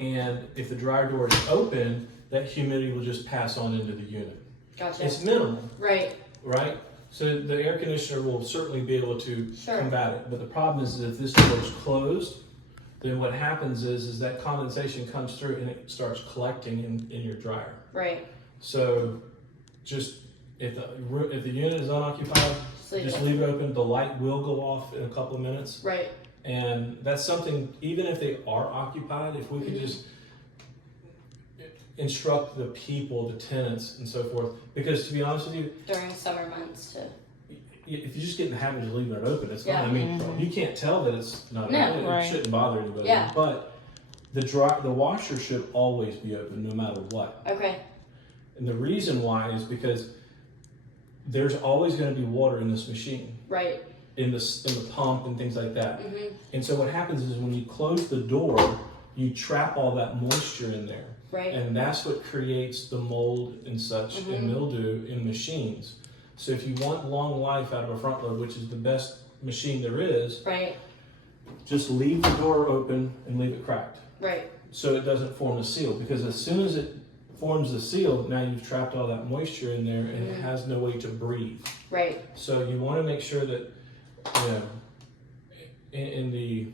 and if the dryer door is open, that humidity will just pass on into the unit. Gotcha. It's minimal, Right. right? So the air conditioner will certainly be able to Sure. combat it. But the problem is if this door is closed, then what happens is that condensation comes through and it starts collecting in your dryer. Right. So just if the unit is unoccupied, just leave it open. The light will go off in a couple of minutes. Right. And that's something, even if they are occupied, if we could just instruct the people, the tenants and so forth, because to be honest with you, During summer months to. if you just get in the habit of leaving it open, it's Yeah. fine. I mean, you can't tell that it's not No. open. It Right. shouldn't bother anybody. Yeah. But the washer should always be open no matter what. Okay. And the reason why is because there's always going to be water in this machine, Right. in the pump and things like that. Mhm. And so what happens is when you close the door, you trap all that moisture in there. Right. And that's what creates the mold and such and mildew in machines. So if you want long life out of a front load, which is the best machine there is, Right. just leave the door open and leave it cracked. Right. So it doesn't form a seal, because as soon as it forms the seal, now you've trapped all that moisture in there and it has no way to breathe. Right. So you want to make sure that, you know, in the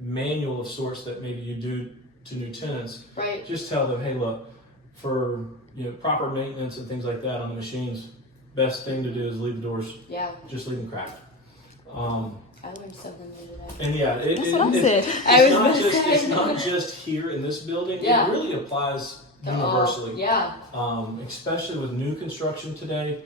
manual of sorts that maybe you do to new tenants, Right. just tell them, hey, look, for proper maintenance and things like that on the machines, best thing to do is leave the doors, Yeah. just leave them cracked. I learned something new today. And yeah, That's what I said. it's not just here in this building. Yeah. It really applies To all- universally. Yeah. Especially with new construction today,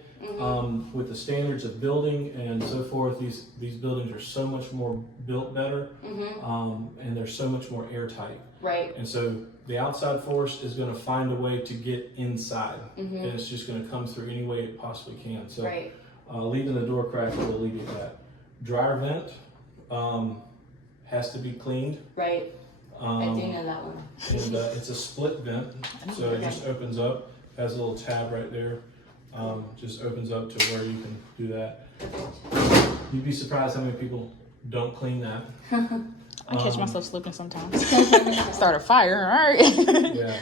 with the standards of building and so forth. These buildings are so much more built better, and they're so much more airtight. Right. And so the outside force is going to find a way to get inside, and it's just going to come through any way it possibly can. So Right. leaving the door cracked will alleviate that. Dryer vent has to be cleaned. Right. I do know that one. And it's a split vent, so it just opens up, has a little tab right there, just opens up to where you can do that. You'd be surprised how many people don't clean that. I catch myself slipping sometimes. Start a fire, all right. Yeah.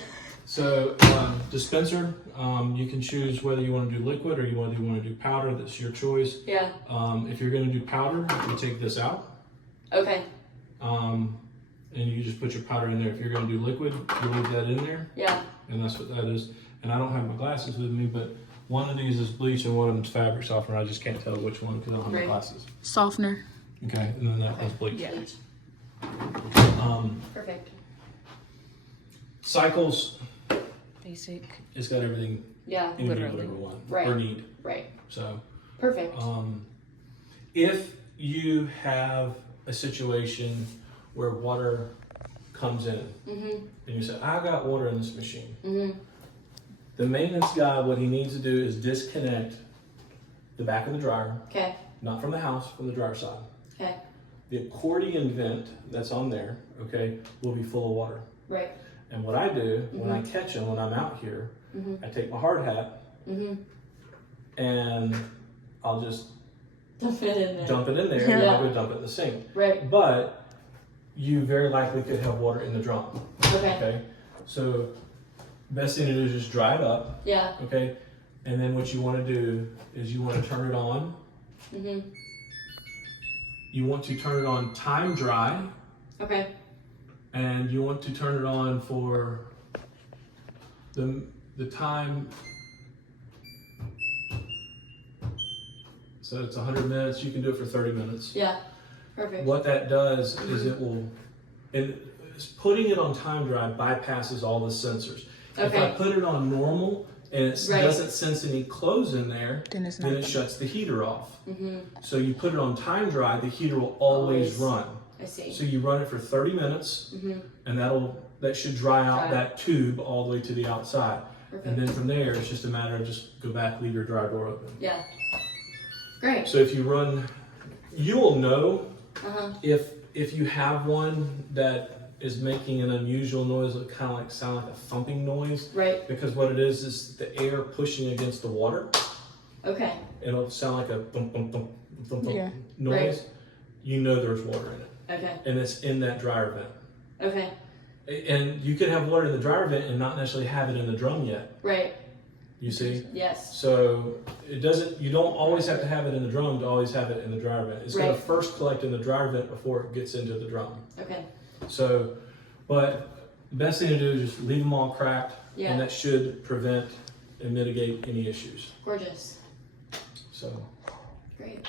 So dispenser, you can choose whether you want to do liquid or whether you want to do powder. That's your choice. Yeah. If you're going to do powder, you take this out. Okay. And you just put your powder in there. If you're going to do liquid, you leave that in there. Yeah. And that's what that is. And I don't have my glasses with me, but one of these is bleach and one of them is fabric softener. I just can't tell which one because I don't have my Right. glasses. Softener. Okay, and then that one's bleach. Yeah. Perfect. Cycles, Basic. it's got everything Yeah. you would Literally. ever want Right. or need. Right. So, Perfect. if you have a situation where water comes in and you say, I got water in this machine. The maintenance guy, what he needs to do is disconnect the back of the dryer, Okay. not from the house, from the dryer side. Okay. The accordion vent that's on there, okay, will be full of water. Right. And what I do when I catch them, when I'm out here, I take my hard hat and I'll just Dump it in there. dump it in there and Yeah. I'll go dump it in the sink. Right. But you very likely could have water in the drum. Okay. Okay, so best thing to do is just dry it up. Yeah. Okay, and then what you want to do is you want to turn it on. You want to turn it on time dry, Okay. and you want to turn it on for the time. So it's 100 minutes. You can do it for 30 minutes. Yeah. Perfect. What that does is it will, and putting it on time dry bypasses all the sensors. If I Okay. put it on normal and it Right. doesn't sense any clothes in there, Then it's then not. it shuts the heater off. So you put it on time dry, the heater will always run. I see. So you run it for 30 minutes, and that should dry out that tube all the way to the outside. Perfect. And then from there, it's just a matter of just go back, leave your dryer door open. Yeah. Great. So if you run, you will know Uh-huh. if you have one that is making an unusual noise, it kind of sound like a thumping noise, Right. because what it is the air pushing against the water. Okay. It'll sound like a thump thump thump thump thump Yeah. noise. You know there's water in it, Okay. and it's in that dryer vent. Okay. And you could have water in the dryer vent and not necessarily have it in the drum yet. Right. You see? Yes. So it doesn't. You don't always have to have it in the drum to always have it in the dryer vent. It's going Right. to first collect in the dryer vent before it gets into the drum. Okay. So, but the best thing to do is just leave them all cracked, Yeah. and that should prevent and mitigate any issues. Gorgeous. So. Great.